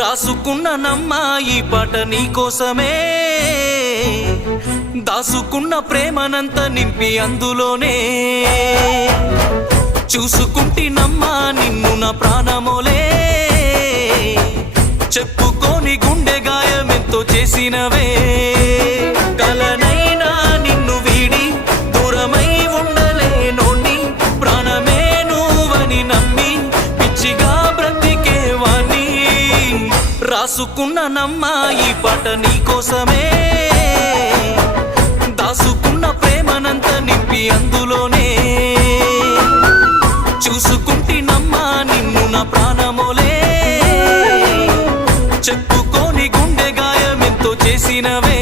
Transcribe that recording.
రాసుకున్న నమ్మా ఈ పాట నీ కోసమే, దాసుకున్న ప్రేమనంత నింపి అందులోనే, చూసుకుంటి నమ్మా నిన్ను నా ప్రాణమోలే, చెప్పుకోని గుండె గాయమెంతో చేసినవే, కలనైనా నిన్ను వీడి దూరమై ఉండలేనోని, ప్రాణమే నువ్వని నమ్మి పిచ్చిగా బ్రతికేవాణ్ణి. రాసుకున్న నమ్మా ఈ పాట నీ కోసమే, దాసుకున్న ప్రేమనంత నింపి అందులోనే, చూసుకుంటి నమ్మా నిన్ను నా ప్రాణమోలే, చెప్పుకోని గుండె గాయమెంతో చేసినవే.